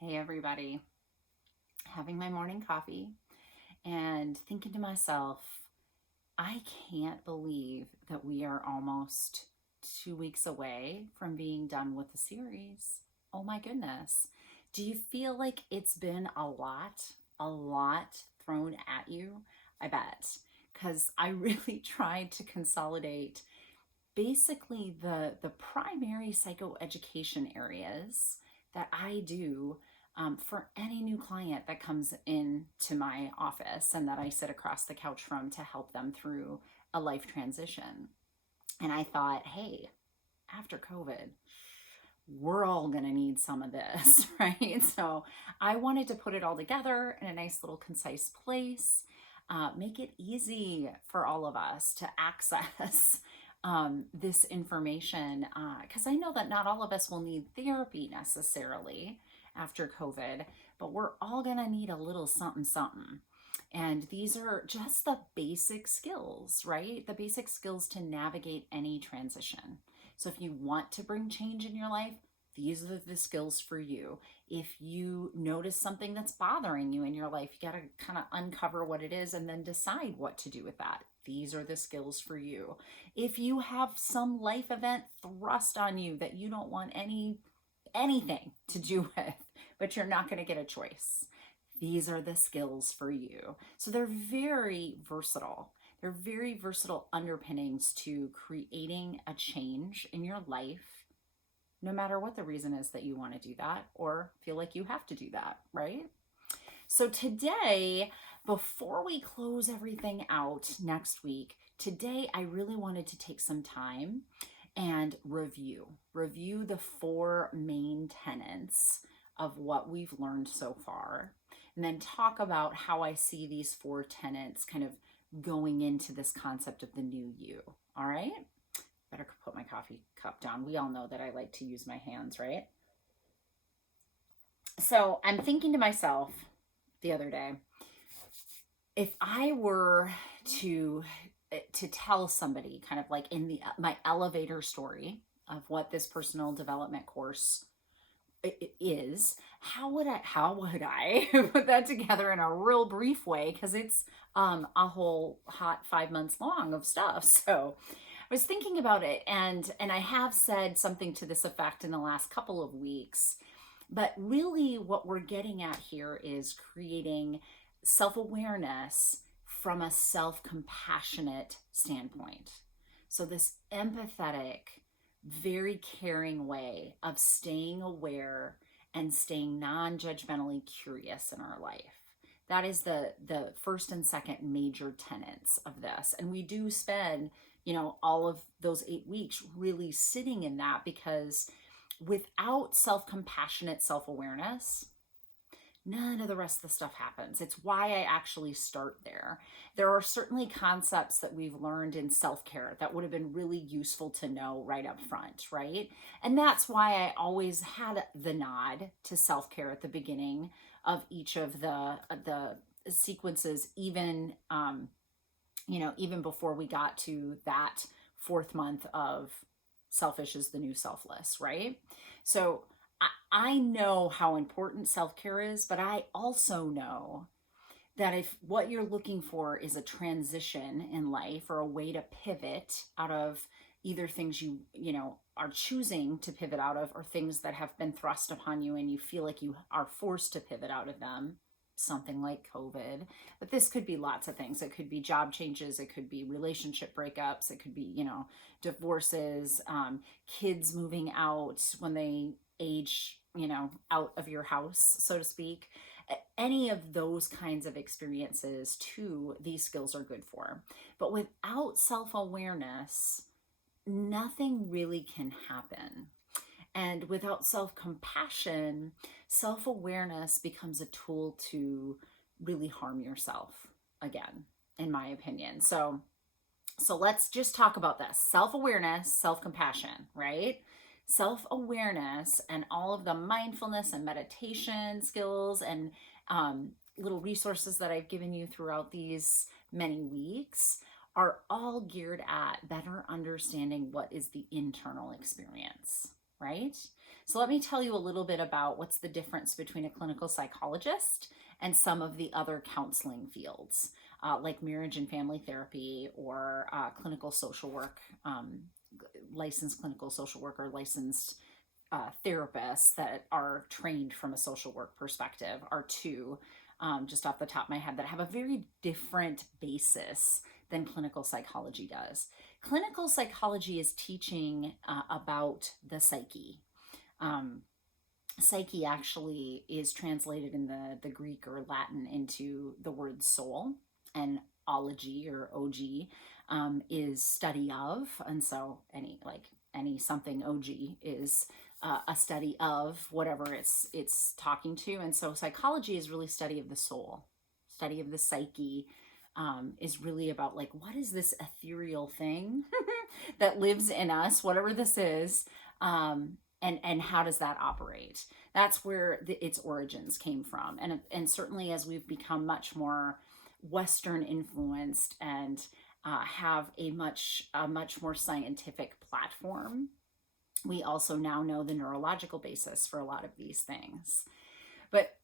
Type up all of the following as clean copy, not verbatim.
Hey, everybody. Having my morning coffee and thinking to myself, I can't believe that we are almost 2 weeks away from being done with the series. Oh my goodness. Do you feel like it's been a lot thrown at you? I bet. Because I really tried to consolidate basically the primary psychoeducation areas that I do for any new client that comes into my office and that I sit across the couch from to help them through a life transition. And I thought, hey, after COVID, we're all going to need some of this, right? So I wanted to put it all together in a nice little concise place, make it easy for all of us to access this information. Because I know that not all of us will need therapy necessarily after COVID, but we're all going to need a little something, something. And these are just the basic skills, right? The basic skills to navigate any transition. So if you want to bring change in your life, these are the skills for you. If you notice something that's bothering you in your life, you got to kind of uncover what it is and then decide what to do with that. These are the skills for you. If you have some life event thrust on you that you don't want anything to do with, but you're not going to get a choice, these are the skills for you. So they're very versatile. They're very versatile underpinnings to creating a change in your life, no matter what the reason is that you want to do that or feel like you have to do that, right? So today, before we close everything out next week, today I really wanted to take some time and review the four main tenets of what we've learned so far, and then talk about how I see these four tenets kind of going into this concept of the new you. All right? Better put my coffee cup down. We all know that I like to use my hands, right? So I'm thinking to myself the other day, if I were to tell somebody kind of like in the my elevator story of what this personal development course is, how would I put that together in a real brief way, because it's a whole hot 5 months long of stuff. So I was thinking about it, and I have said something to this effect in the last couple of weeks. But really, what we're getting at here is creating self awareness from a self compassionate standpoint. So, this empathetic, very caring way of staying aware and staying non judgmentally curious in our life. That is the first and second major tenets of this. And we do spend, all of those 8 weeks really sitting in that, because without self compassionate self awareness, none of the rest of the stuff happens. It's why I actually start there. There are certainly concepts that we've learned in self care that would have been really useful to know right up front, right? And that's why I always had the nod to self care at the beginning of each of the sequences, even before we got to that fourth month of selfish is the new selfless, right? So I know how important self care is, but I also know that if what you're looking for is a transition in life or a way to pivot out of either things you are choosing to pivot out of, or things that have been thrust upon you and you feel like you are forced to pivot out of them, something like COVID. But this could be lots of things. It could be job changes, it could be relationship breakups, it could be divorces, kids moving out when they age out of your house, so to speak. Any of those kinds of experiences too, these skills are good for. But without self-awareness, nothing really can happen. And without self-compassion, self-awareness becomes a tool to really harm yourself again, in my opinion. So let's just talk about this. Self-awareness, self-compassion, right? Self-awareness and all of the mindfulness and meditation skills and little resources that I've given you throughout these many weeks are all geared at better understanding what is the internal experience, right? So let me tell you a little bit about what's the difference between a clinical psychologist and some of the other counseling fields, like marriage and family therapy or clinical social work, licensed clinical social worker, licensed therapists that are trained from a social work perspective are two, just off the top of my head, that have a very different basis than clinical psychology does. Clinical psychology is teaching about the psyche. Um, Psyche actually is translated in the Greek or Latin into the word soul, and ology or og is study of, and so any something og is a study of whatever it's talking to, and so psychology is really study of the soul, study of the psyche. Is really about like, what is this ethereal thing that lives in us, whatever this is, and how does that operate? That's where its origins came from, and certainly as we've become much more Western influenced and have a much more scientific platform, we also now know the neurological basis for a lot of these things. But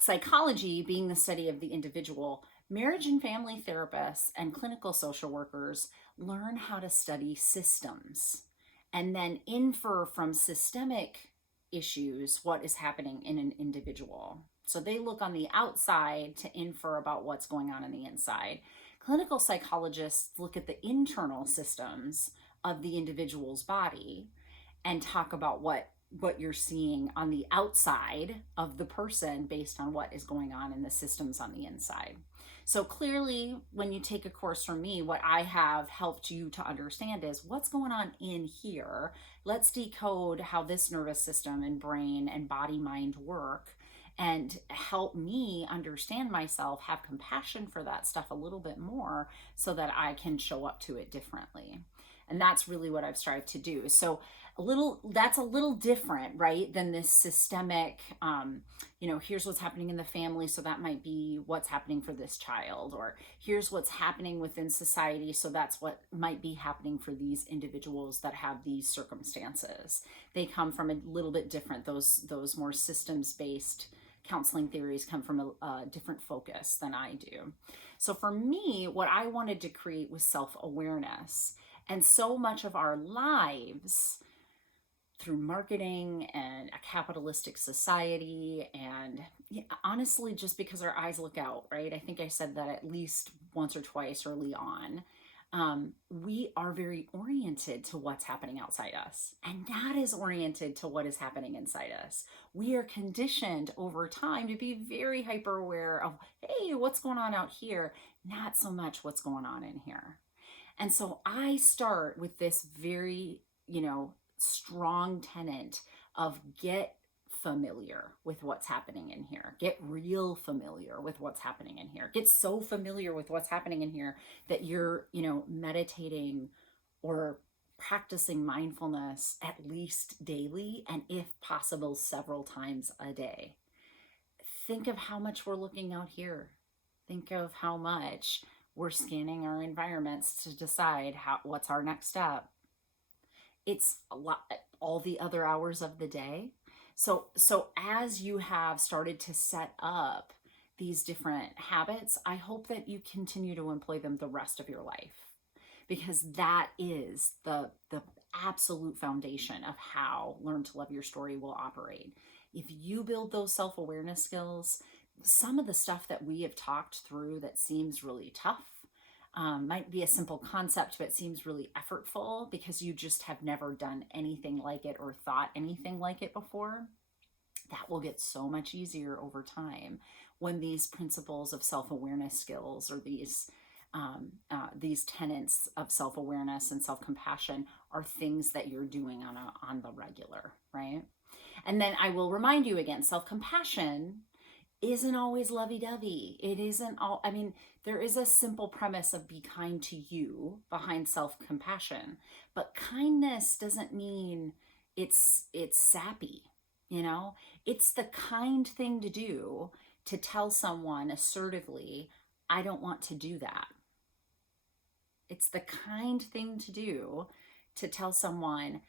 psychology being the study of the individual, marriage and family therapists and clinical social workers learn how to study systems and then infer from systemic issues what is happening in an individual. So they look on the outside to infer about what's going on in the inside. Clinical psychologists look at the internal systems of the individual's body and talk about what you're seeing on the outside of the person based on what is going on in the systems on the inside. So clearly, when you take a course from me, what I have helped you to understand is what's going on in here. Let's decode how this nervous system and brain and body mind work and help me understand myself, have compassion for that stuff a little bit more so that I can show up to it differently. And that's really what I've strived to do. So that's a little different, right, than this systemic, here's what's happening in the family, so that might be what's happening for this child, or here's what's happening within society, so that's what might be happening for these individuals that have these circumstances. They come from a little bit different. Those more systems-based counseling theories come from a different focus than I do. So for me, what I wanted to create was self-awareness. And so much of our lives, through marketing and a capitalistic society, and honestly, just because our eyes look out, right? I think I said that at least once or twice early on. We are very oriented to what's happening outside us, and that is oriented to what is happening inside us. We are conditioned over time to be very hyper aware of, hey, what's going on out here, not so much what's going on in here. And so I start with this very, strong tenet of get familiar with what's happening in here. Get real familiar with what's happening in here. Get so familiar with what's happening in here that you're, meditating or practicing mindfulness at least daily, and if possible, several times a day. Think of how much we're looking out here. Think of how much we're scanning our environments to decide what's our next step. It's a lot, all the other hours of the day. So as you have started to set up these different habits, I hope that you continue to employ them the rest of your life, because that is the absolute foundation of how Learn to Love Your Story will operate. If you build those self-awareness skills, some of the stuff that we have talked through that seems really tough, might be a simple concept, but seems really effortful because you just have never done anything like it or thought anything like it before. That will get so much easier over time when these principles of self-awareness skills, or these tenets of self-awareness and self-compassion, are things that you're doing on the regular, right? And then I will remind you again, self-compassion isn't always lovey-dovey. It isn't all, there is a simple premise of be kind to you behind self-compassion, but kindness doesn't mean it's sappy, It's the kind thing to do to tell someone assertively, I don't want to do that. It's the kind thing to do to tell someone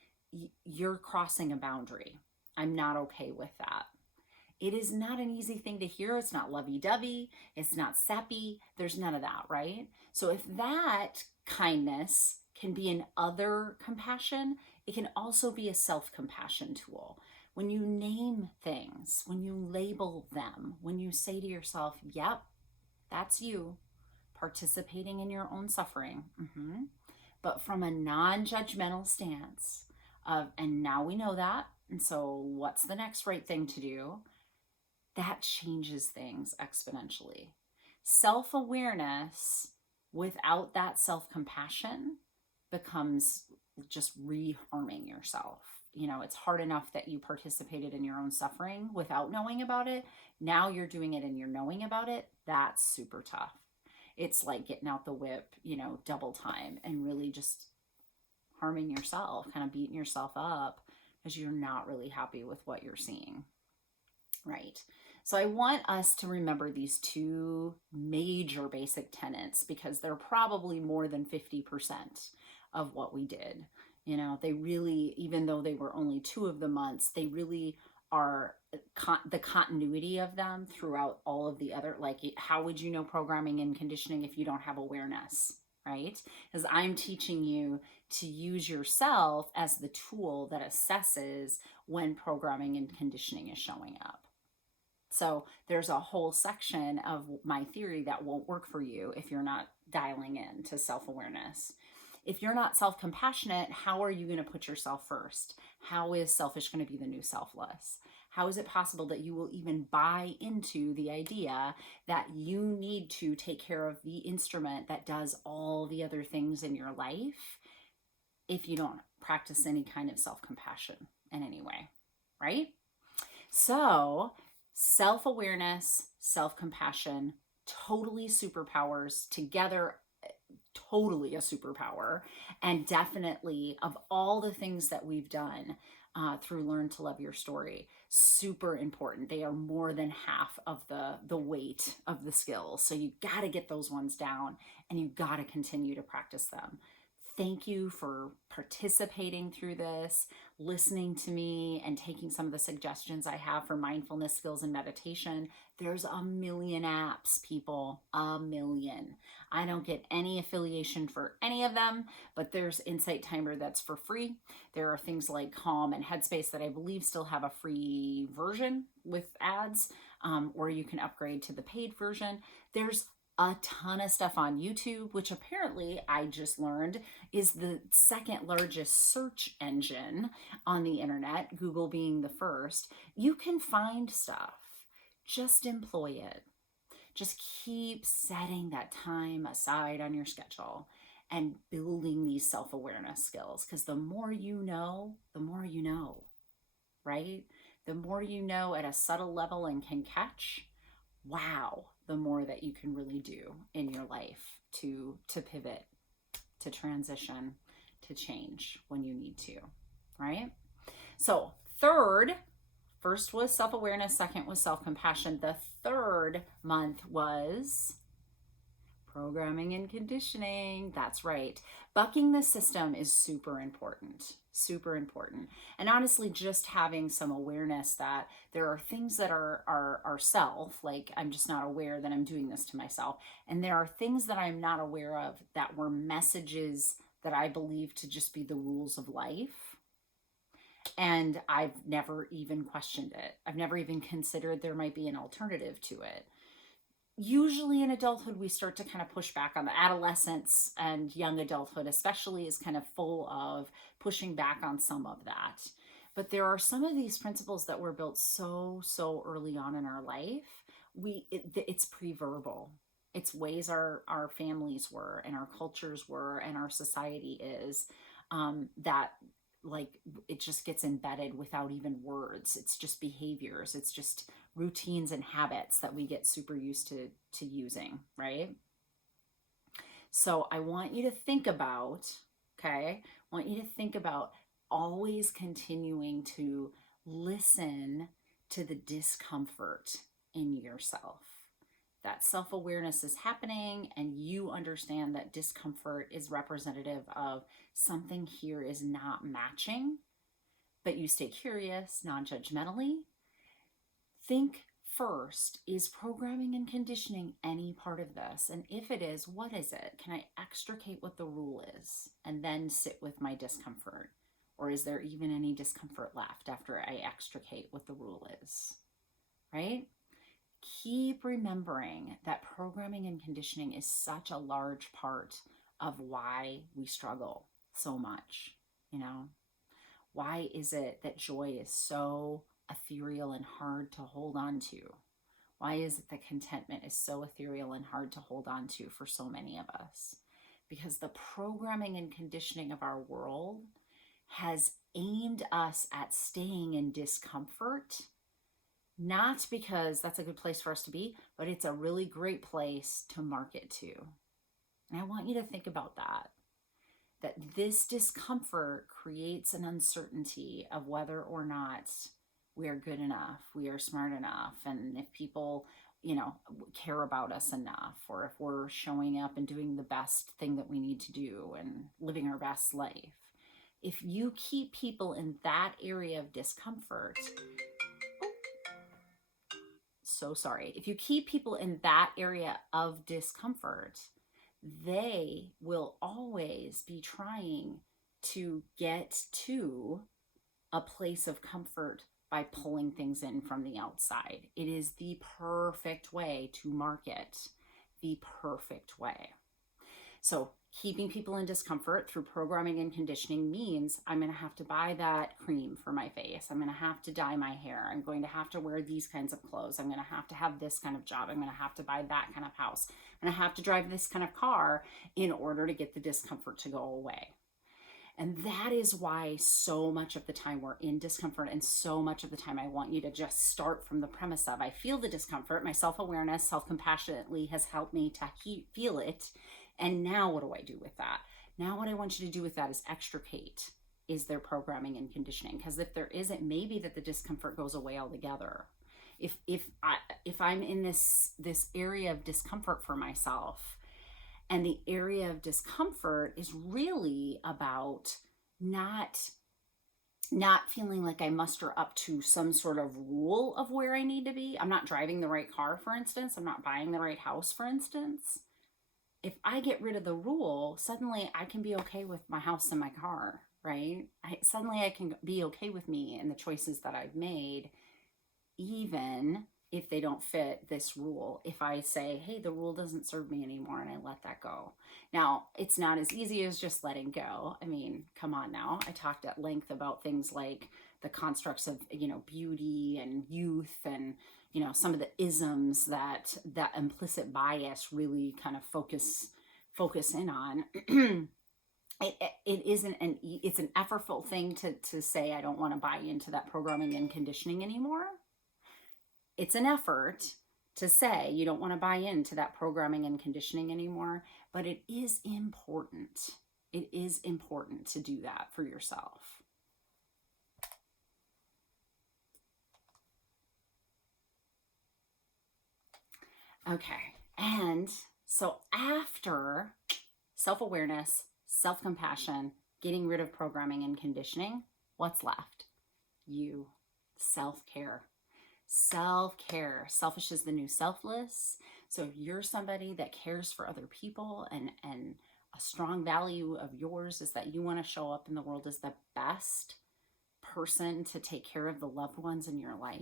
you're crossing a boundary, I'm not okay with that. It is not an easy thing to hear. It's not lovey-dovey. It's not sappy. There's none of that, right? So if that kindness can be an other compassion, it can also be a self-compassion tool. When you name things, when you label them, when you say to yourself, yep, that's you participating in your own suffering. But from a non-judgmental stance of, and now we know that, and so what's the next right thing to do? That changes things exponentially. Self-awareness without that self-compassion becomes just reharming yourself. It's hard enough that you participated in your own suffering without knowing about it. Now you're doing it and you're knowing about it. That's super tough. It's like getting out the whip, double time, and really just harming yourself, kind of beating yourself up because you're not really happy with what you're seeing. Right. So I want us to remember these two major basic tenets because they're probably more than 50% of what we did. They really, even though they were only 2 of the months, they really are the continuity of them throughout all of the other, like, how would you know programming and conditioning if you don't have awareness, right? Because I'm teaching you to use yourself as the tool that assesses when programming and conditioning is showing up. So there's a whole section of my theory that won't work for you if you're not dialing in to self-awareness. If you're not self-compassionate, how are you going to put yourself first? How is selfish going to be the new selfless? How is it possible that you will even buy into the idea that you need to take care of the instrument that does all the other things in your life if you don't practice any kind of self-compassion in any way, right? So self-awareness, self-compassion, totally superpowers together, totally a superpower. And definitely, of all the things that we've done through Learn to Love Your Story, super important. They are more than half of the weight of the skills. So you got to get those ones down and you got to continue to practice them. Thank you for participating through this, listening to me, and taking some of the suggestions I have for mindfulness skills and meditation. There's a million apps, people, a million. I don't get any affiliation for any of them, but there's Insight Timer that's for free. There are things like Calm and Headspace that I believe still have a free version with ads, or you can upgrade to the paid version. There's a ton of stuff on YouTube, which apparently I just learned is the second largest search engine on the internet, Google being the first. You can find stuff. Just employ it. Just keep setting that time aside on your schedule and building these self-awareness skills, because the more you know, right? The more you know at a subtle level and can catch, wow, the more that you can really do in your life to pivot, to transition, to change when you need to, right? So first was self-awareness, second was self-compassion. The third month was programming and conditioning. That's right. Bucking the system is super important. Super important. And honestly, just having some awareness that there are things that are self, like I'm just not aware that I'm doing this to myself. And there are things that I'm not aware of that were messages that I believe to just be the rules of life. And I've never even questioned it. I've never even considered there might be an alternative to it. Usually in adulthood, we start to kind of push back on the adolescence, and young adulthood especially is kind of full of pushing back on some of that. But there are some of these principles that were built so early on in our life. It's pre-verbal. It's ways our families were and our cultures were and our society is, that like it just gets embedded without even words. It's just behaviors. It's just routines and habits that we get super used to using, right? So I want you to think about, okay? I want you to think about always continuing to listen to the discomfort in yourself. That self-awareness is happening and you understand that discomfort is representative of something here is not matching. but you stay curious, non-judgmentally, think first, is programming and conditioning any part of this? And if it is, what is it? Can I extricate what the rule is and then sit with my discomfort? Or is there even any discomfort left after I extricate what the rule is? Right? Keep remembering that programming and conditioning is such a large part of why we struggle so much. You know, why is it that joy is so ethereal and hard to hold on to? Why is it that contentment is so ethereal and hard to hold on to for so many of us? Because the programming and conditioning of our world has aimed us at staying in discomfort, not because that's a good place for us to be, but it's a really great place to market to. And I want you to think about that this discomfort creates an uncertainty of whether or not we are good enough, we are smart enough, and if people, care about us enough, or if we're showing up and doing the best thing that we need to do and living our best life. If you keep people in that area of discomfort, if you keep people in that area of discomfort, they will always be trying to get to a place of comfort by pulling things in from the outside. It is the perfect way to market, the perfect way. So keeping people in discomfort through programming and conditioning means I'm going to have to buy that cream for my face. I'm going to have to dye my hair. I'm going to have to wear these kinds of clothes. I'm going to have this kind of job. I'm going to have to buy that kind of house. I'm going to have to drive this kind of car in order to get the discomfort to go away. And that is why so much of the time we're in discomfort, and so much of the time I want you to just start from the premise of I feel the discomfort. My self-awareness, self-compassionately has helped me to feel it. And now what do I do with that? Now what I want you to do with that is extricate. Is there programming and conditioning? Because if there isn't, maybe that the discomfort goes away altogether. If I'm in this area of discomfort for myself, and the area of discomfort is really about not feeling like I muster up to some sort of rule of where I need to be. I'm not driving the right car, for instance. I'm not buying the right house, for instance. If I get rid of the rule, suddenly I can be okay with my house and my car, right? Suddenly I can be okay with me and the choices that I've made, even if they don't fit this rule. If I say, hey, the rule doesn't serve me anymore, and I let that go. Now, it's not as easy as just letting go. I mean, come on now. I talked at length about things like the constructs of, beauty and youth, and, some of the isms that implicit bias really kind of focus in on. It isn't it's an effortful thing to say, I don't want to buy into that programming and conditioning anymore. It's an effort to say you don't want to buy into that programming and conditioning anymore, but it is important. It is important to do that for yourself. Okay, and so after self-awareness, self-compassion, getting rid of programming and conditioning, what's left? You. Self-care. Self-care. Selfish is the new selfless. So if you're somebody that cares for other people, and a strong value of yours is that you want to show up in the world as the best person to take care of the loved ones in your life,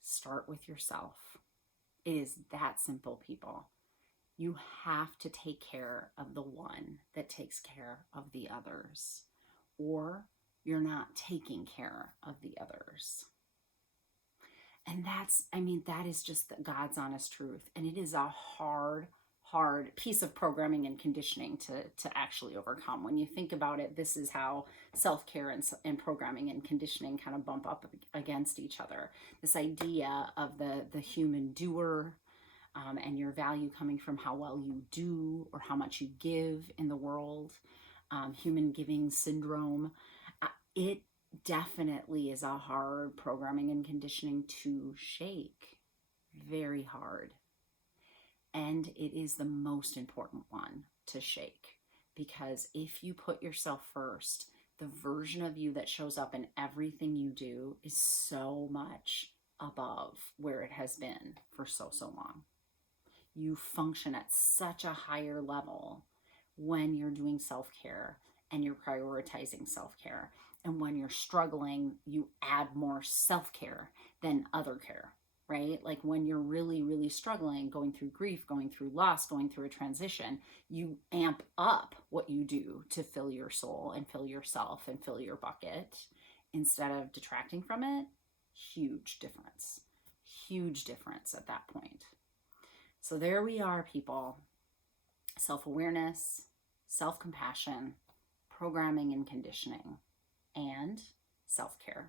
start with yourself. It is that simple, people. You have to take care of the one that takes care of the others, or you're not taking care of the others. And that is just God's honest truth. And it is a hard piece of programming and conditioning to actually overcome. When you think about it, this is how self-care and programming and conditioning kind of bump up against each other. This idea of the human doer, and your value coming from how well you do or how much you give in the world, human giving syndrome. It definitely is a hard programming and conditioning to shake. Very hard. And it is the most important one to shake, because if you put yourself first, the version of you that shows up in everything you do is so much above where it has been for so, so long. You function at such a higher level when you're doing self-care and you're prioritizing self-care. And when you're struggling, you add more self-care than other care, right? Like when you're really, really struggling, going through grief, going through loss, going through a transition, you amp up what you do to fill your soul and fill yourself and fill your bucket instead of detracting from it. Huge difference. Huge difference at that point. So there we are, people. Self-awareness, self-compassion, programming and conditioning, and self-care.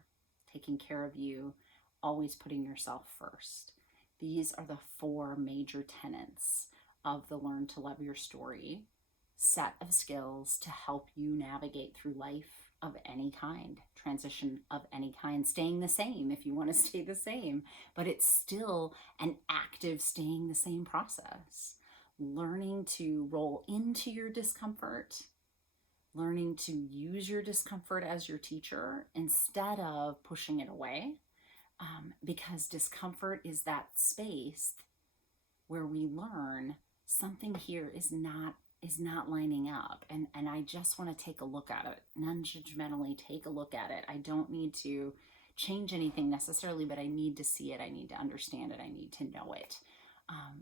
Taking care of you, always putting yourself first. These are the 4 major tenets of the Learn to Love Your Story set of skills to help you navigate through life of any kind, transition of any kind, staying the same if you want to stay the same, but it's still an active staying the same process. Learning to roll into your discomfort, learning to use your discomfort as your teacher instead of pushing it away, because discomfort is that space where we learn something here is not lining up, and I just want to take a look at it, non-judgmentally take a look at it. I don't need to change anything necessarily, but I need to see it, I need to understand it, I need to know it,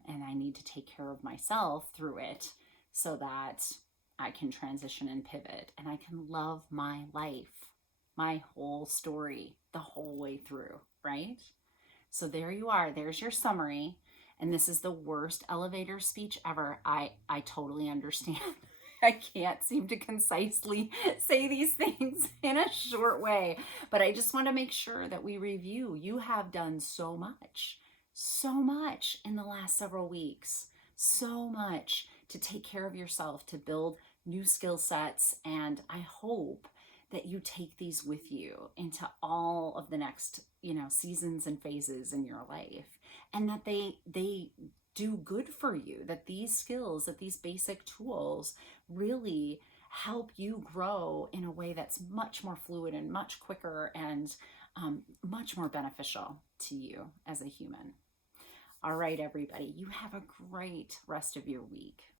and I need to take care of myself through it so that I can transition and pivot and I can love my life, my whole story, the whole way through, right? So there you are, there's your summary. And this is the worst elevator speech ever. I totally understand. I can't seem to concisely say these things in a short way, but I just want to make sure that we review. You have done so much in the last several weeks, so much to take care of yourself, to build new skill sets, and I hope that you take these with you into all of the next, seasons and phases in your life, and that they do good for you, that these skills, that these basic tools really help you grow in a way that's much more fluid and much quicker and much more beneficial to you as a human. All right, everybody, you have a great rest of your week.